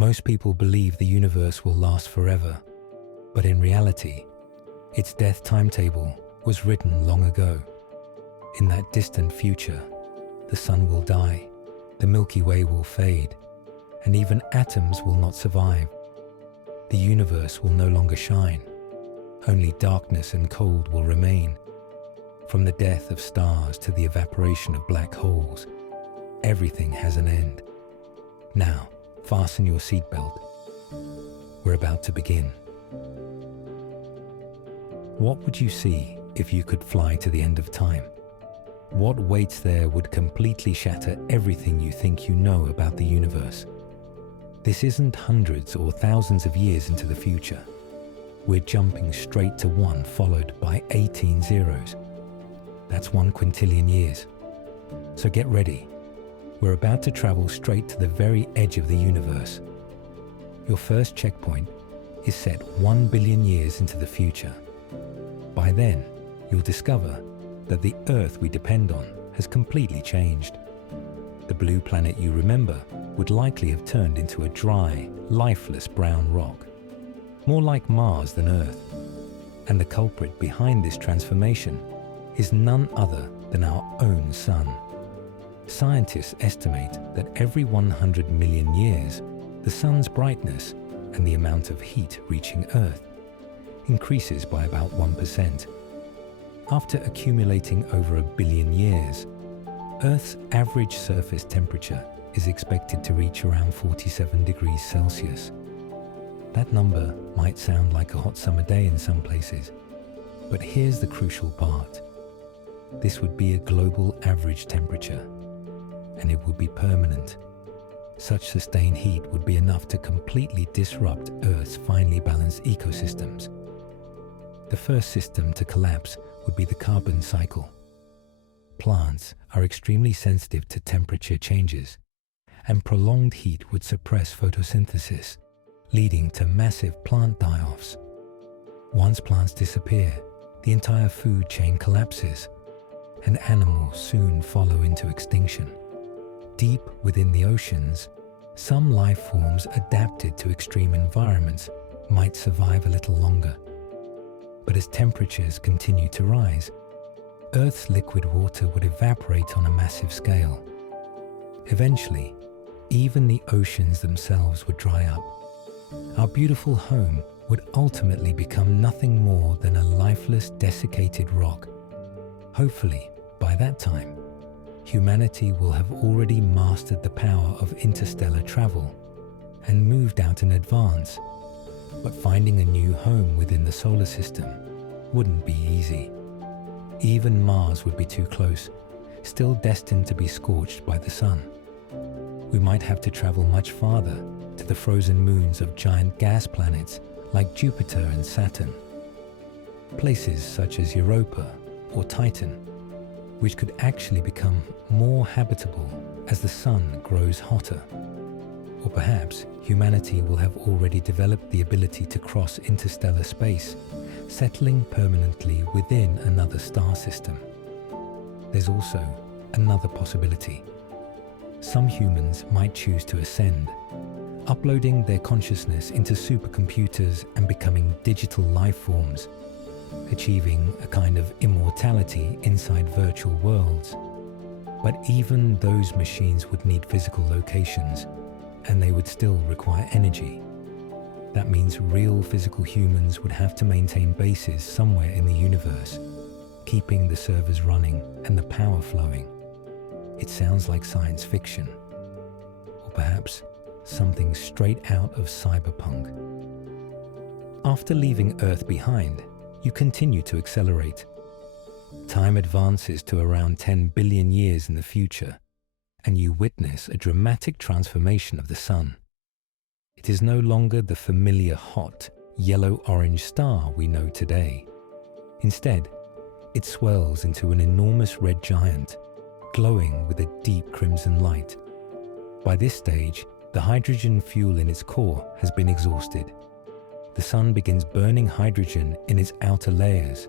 Most people believe the universe will last forever, but in reality, its death timetable was written long ago. In that distant future, the sun will die, the Milky Way will fade, and even atoms will not survive. The universe will no longer shine. Only darkness and cold will remain. From the death of stars to the evaporation of black holes, everything has an end. Now, fasten your seatbelt. We're about to begin. What would you see if you could fly to the end of time? What waits there would completely shatter everything you think you know about the universe. This isn't hundreds or thousands of years into the future. We're jumping straight to 1 followed by 18 zeros. That's 1 quintillion years. So get ready. We're about to travel straight to the very edge of the universe. Your first checkpoint is set 1 billion years into the future. By then, you'll discover that the Earth we depend on has completely changed. The blue planet you remember would likely have turned into a dry, lifeless brown rock, more like Mars than Earth. And the culprit behind this transformation is none other than our own sun. Scientists estimate that every 100 million years, the sun's brightness and the amount of heat reaching Earth increases by about 1%. After accumulating over 1 billion years, Earth's average surface temperature is expected to reach around 47 degrees Celsius. That number might sound like a hot summer day in some places, but here's the crucial part. This would be a global average temperature, and it would be permanent. Such sustained heat would be enough to completely disrupt Earth's finely balanced ecosystems. The first system to collapse would be the carbon cycle. Plants are extremely sensitive to temperature changes, and prolonged heat would suppress photosynthesis, leading to massive plant die-offs. Once plants disappear, the entire food chain collapses, and animals soon follow into extinction. Deep within the oceans, some life forms adapted to extreme environments might survive a little longer. But as temperatures continue to rise, Earth's liquid water would evaporate on a massive scale. Eventually, even the oceans themselves would dry up. Our beautiful home would ultimately become nothing more than a lifeless, desiccated rock. Hopefully, by that time, humanity will have already mastered the power of interstellar travel and moved out in advance. But finding a new home within the solar system wouldn't be easy. Even Mars would be too close, still destined to be scorched by the sun. We might have to travel much farther to the frozen moons of giant gas planets like Jupiter and Saturn. Places such as Europa or Titan, which could actually become more habitable as the sun grows hotter. Or perhaps humanity will have already developed the ability to cross interstellar space, settling permanently within another star system. There's also another possibility. Some humans might choose to ascend, uploading their consciousness into supercomputers and becoming digital life forms, achieving a kind of immortality inside virtual worlds. But even those machines would need physical locations, and they would still require energy. That means real physical humans would have to maintain bases somewhere in the universe, keeping the servers running and the power flowing. It sounds like science fiction, or perhaps something straight out of cyberpunk. After leaving Earth behind, you continue to accelerate. Time advances to around 10 billion years in the future, and you witness a dramatic transformation of the sun. It is no longer the familiar hot, yellow-orange star we know today. Instead, it swells into an enormous red giant, glowing with a deep crimson light. By this stage, the hydrogen fuel in its core has been exhausted. The sun begins burning hydrogen in its outer layers,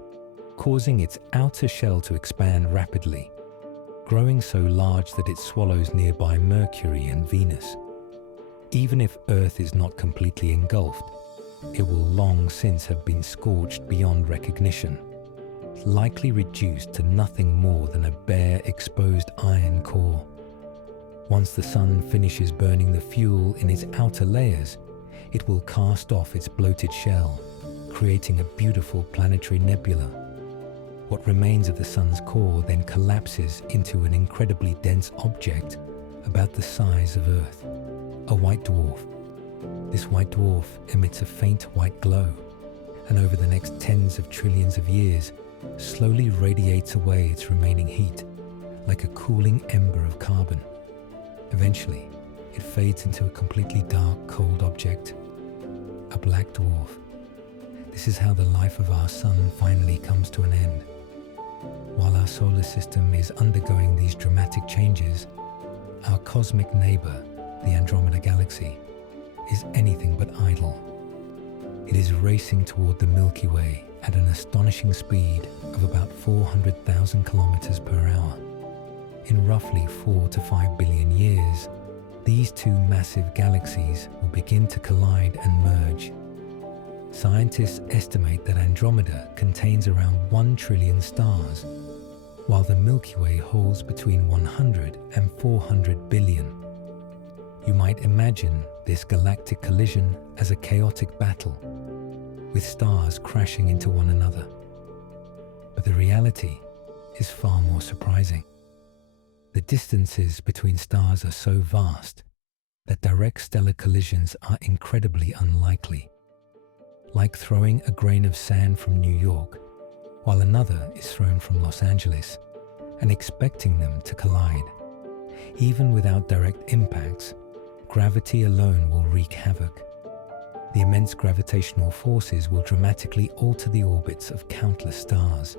causing its outer shell to expand rapidly, growing so large that it swallows nearby Mercury and Venus. Even if Earth is not completely engulfed, it will long since have been scorched beyond recognition, likely reduced to nothing more than a bare exposed iron core. Once the sun finishes burning the fuel in its outer layers, it will cast off its bloated shell, creating a beautiful planetary nebula. What remains of the sun's core then collapses into an incredibly dense object about the size of Earth, a white dwarf. This white dwarf emits a faint white glow, and over the next tens of trillions of years, slowly radiates away its remaining heat, like a cooling ember of carbon. Eventually, it fades into a completely dark, cold object, a black dwarf. This is how the life of our sun finally comes to an end. While our solar system is undergoing these dramatic changes, our cosmic neighbor, the Andromeda Galaxy, is anything but idle. It is racing toward the Milky Way at an astonishing speed of about 400,000 kilometers per hour. In roughly 4 to 5 billion years, these two massive galaxies will begin to collide and merge. Scientists estimate that Andromeda contains around 1 trillion stars, while the Milky Way holds between 100 and 400 billion. You might imagine this galactic collision as a chaotic battle, with stars crashing into one another. But the reality is far more surprising. The distances between stars are so vast that direct stellar collisions are incredibly unlikely. Like throwing a grain of sand from New York, while another is thrown from Los Angeles, and expecting them to collide. Even without direct impacts, gravity alone will wreak havoc. The immense gravitational forces will dramatically alter the orbits of countless stars,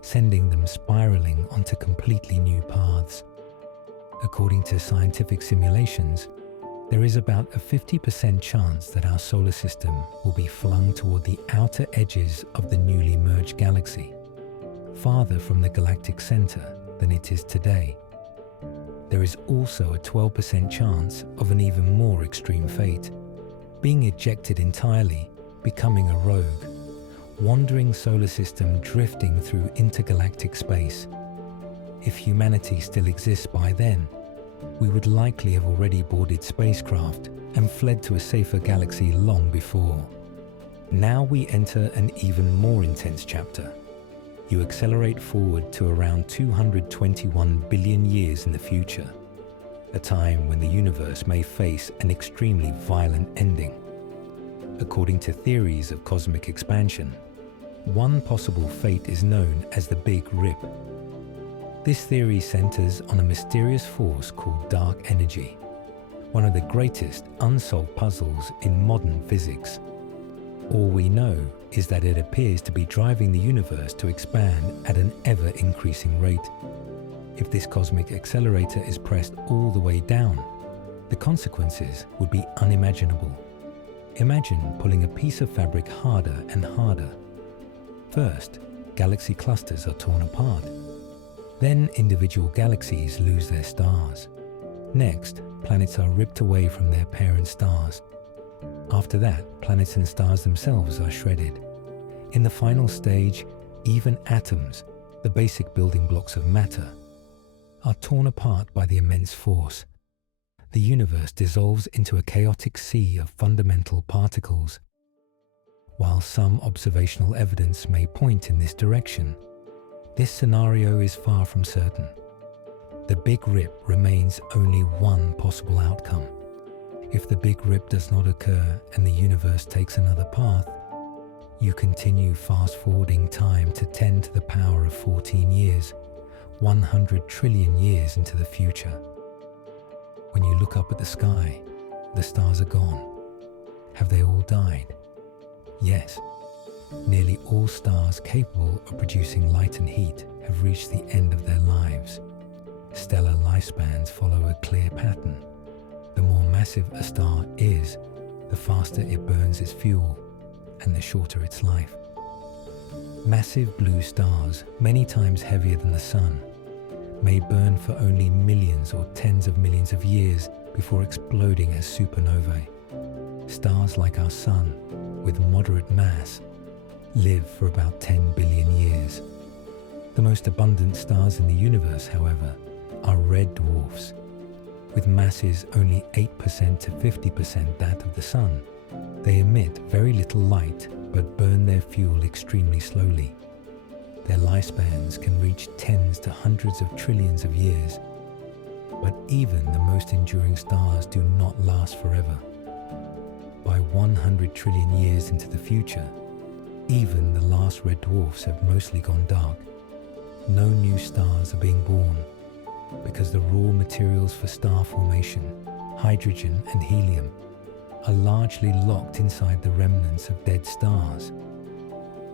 sending them spiraling onto completely new paths. According to scientific simulations, there is about a 50% chance that our solar system will be flung toward the outer edges of the newly merged galaxy, farther from the galactic center than it is today. There is also a 12% chance of an even more extreme fate, being ejected entirely, becoming a rogue, wandering solar system drifting through intergalactic space. If humanity still exists by then, we would likely have already boarded spacecraft and fled to a safer galaxy long before. Now we enter an even more intense chapter. You accelerate forward to around 221 billion years in the future, a time when the universe may face an extremely violent ending. According to theories of cosmic expansion, one possible fate is known as the Big Rip. This theory centers on a mysterious force called dark energy, one of the greatest unsolved puzzles in modern physics. All we know is that it appears to be driving the universe to expand at an ever-increasing rate. If this cosmic accelerator is pressed all the way down, the consequences would be unimaginable. Imagine pulling a piece of fabric harder and harder. First, galaxy clusters are torn apart. Then individual galaxies lose their stars. Next, planets are ripped away from their parent stars. After that, planets and stars themselves are shredded. In the final stage, even atoms, the basic building blocks of matter, are torn apart by the immense force. The universe dissolves into a chaotic sea of fundamental particles. While some observational evidence may point in this direction, this scenario is far from certain. The Big Rip remains only one possible outcome. If the Big Rip does not occur and the universe takes another path, you continue fast-forwarding time to 10 to the power of 14 years, 100 trillion years into the future. When you look up at the sky, the stars are gone. Have they all died? Yes. Nearly all stars capable of producing light and heat have reached the end of their lives. Stellar lifespans follow a clear pattern. The more massive a star is, the faster it burns its fuel, and the shorter its life. Massive blue stars, many times heavier than the Sun, may burn for only millions or tens of millions of years before exploding as supernovae. Stars like our Sun, with moderate mass, live for about 10 billion years. The most abundant stars in the universe, however, are red dwarfs, with masses only 8% to 50% that of the Sun. They emit very little light but burn their fuel extremely slowly. Their lifespans can reach tens to hundreds of trillions of years, but even the most enduring stars do not last forever. By 100 trillion years into the future, even the last red dwarfs have mostly gone dark. No new stars are being born because the raw materials for star formation, hydrogen and helium, are largely locked inside the remnants of dead stars.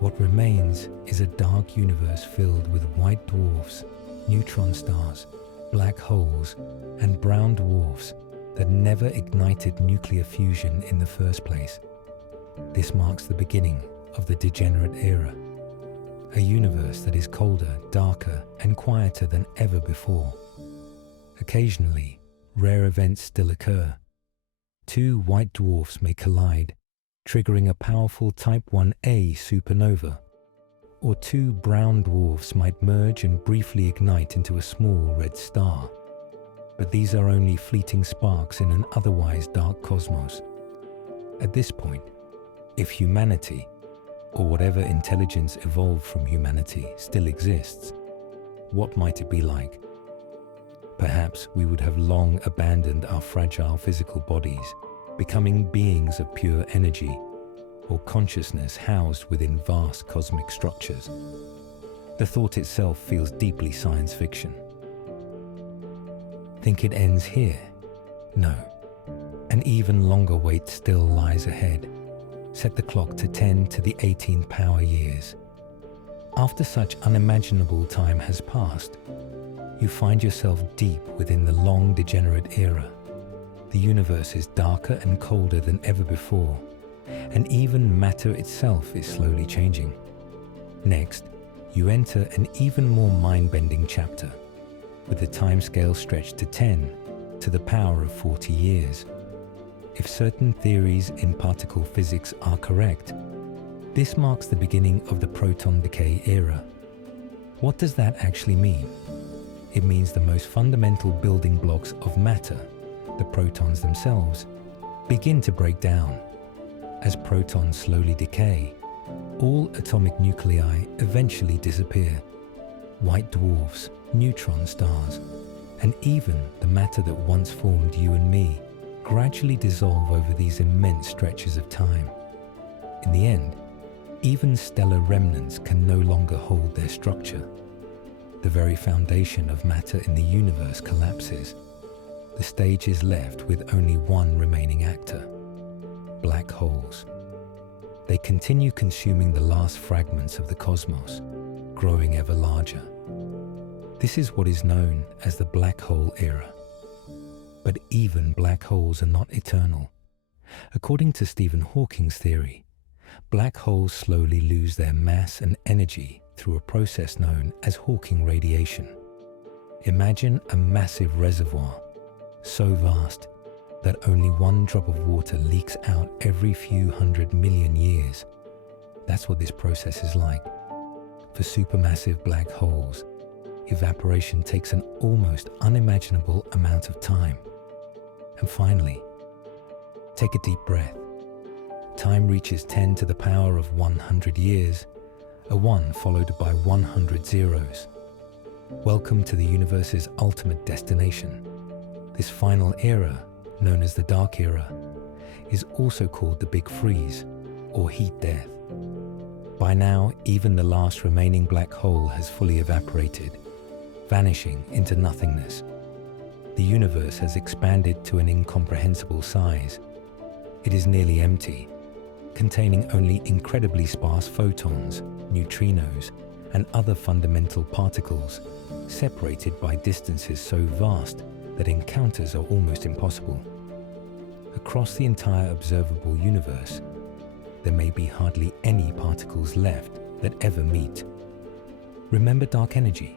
What remains is a dark universe filled with white dwarfs, neutron stars, black holes, and brown dwarfs that never ignited nuclear fusion in the first place. This marks the beginning of the degenerate era, a universe that is colder, darker, and quieter than ever before. Occasionally, rare events still occur. Two white dwarfs may collide, triggering a powerful Type 1a supernova, or two brown dwarfs might merge and briefly ignite into a small red star. But these are only fleeting sparks in an otherwise dark cosmos. At this point, if humanity, or whatever intelligence evolved from humanity, still exists, what might it be like? Perhaps we would have long abandoned our fragile physical bodies, becoming beings of pure energy, or consciousness housed within vast cosmic structures. The thought itself feels deeply science fiction. Think it ends here? No. An even longer wait still lies ahead. Set the clock to 10 to the 18th power years. After such unimaginable time has passed, you find yourself deep within the long degenerate era. The universe is darker and colder than ever before, and even matter itself is slowly changing. Next, you enter an even more mind-bending chapter, with the timescale stretched to 10 to the power of 40 years. If certain theories in particle physics are correct, this marks the beginning of the proton decay era. What does that actually mean? It means the most fundamental building blocks of matter, the protons themselves, begin to break down. As protons slowly decay, all atomic nuclei eventually disappear. White dwarfs, neutron stars, and even the matter that once formed you and me gradually dissolve over these immense stretches of time. In the end, even stellar remnants can no longer hold their structure. The very foundation of matter in the universe collapses. The stage is left with only one remaining actor: black holes. They continue consuming the last fragments of the cosmos, growing ever larger. This is what is known as the black hole era. But even black holes are not eternal. According to Stephen Hawking's theory, black holes slowly lose their mass and energy through a process known as Hawking radiation. Imagine a massive reservoir, so vast that only one drop of water leaks out every few 100 million years. That's what this process is like. For supermassive black holes, evaporation takes an almost unimaginable amount of time. And finally, take a deep breath. Time reaches 10 to the power of 100 years, a 1 followed by 100 zeros. Welcome to the universe's ultimate destination. This final era, known as the Dark Era, is also called the Big Freeze, or heat death. By now, even the last remaining black hole has fully evaporated, vanishing into nothingness. The universe has expanded to an incomprehensible size. It is nearly empty, containing only incredibly sparse photons, neutrinos, and other fundamental particles, separated by distances so vast that encounters are almost impossible. Across the entire observable universe, there may be hardly any particles left that ever meet. Remember dark energy?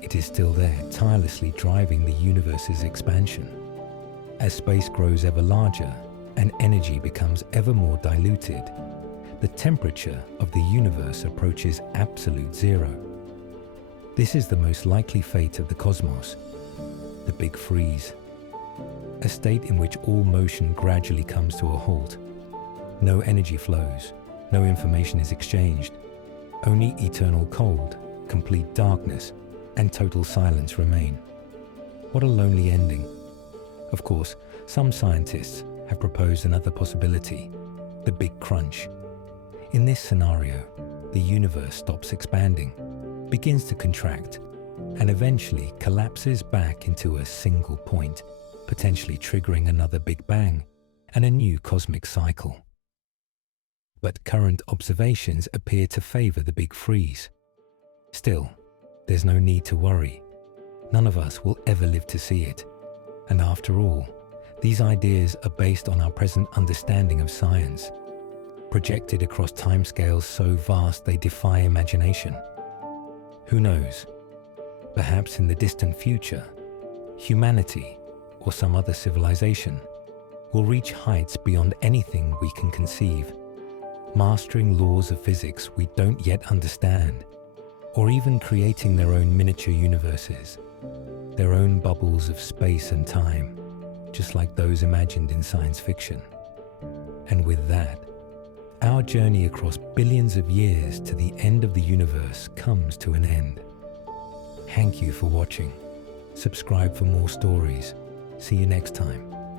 It is still there, tirelessly driving the universe's expansion. As space grows ever larger and energy becomes ever more diluted, the temperature of the universe approaches absolute zero. This is the most likely fate of the cosmos, the Big Freeze, a state in which all motion gradually comes to a halt. No energy flows, no information is exchanged, only eternal cold, complete darkness, and total silence remain. What a lonely ending. Of course, some scientists have proposed another possibility, the Big Crunch. In this scenario, the universe stops expanding, begins to contract, and eventually collapses back into a single point, potentially triggering another Big Bang and a new cosmic cycle. But current observations appear to favor the Big Freeze. Still, there's no need to worry. None of us will ever live to see it. And after all, these ideas are based on our present understanding of science, projected across timescales so vast they defy imagination. Who knows? Perhaps in the distant future, humanity or some other civilization will reach heights beyond anything we can conceive, mastering laws of physics we don't yet understand, or even creating their own miniature universes, their own bubbles of space and time, just like those imagined in science fiction. And with that, our journey across billions of years to the end of the universe comes to an end. Thank you for watching. Subscribe for more stories. See you next time.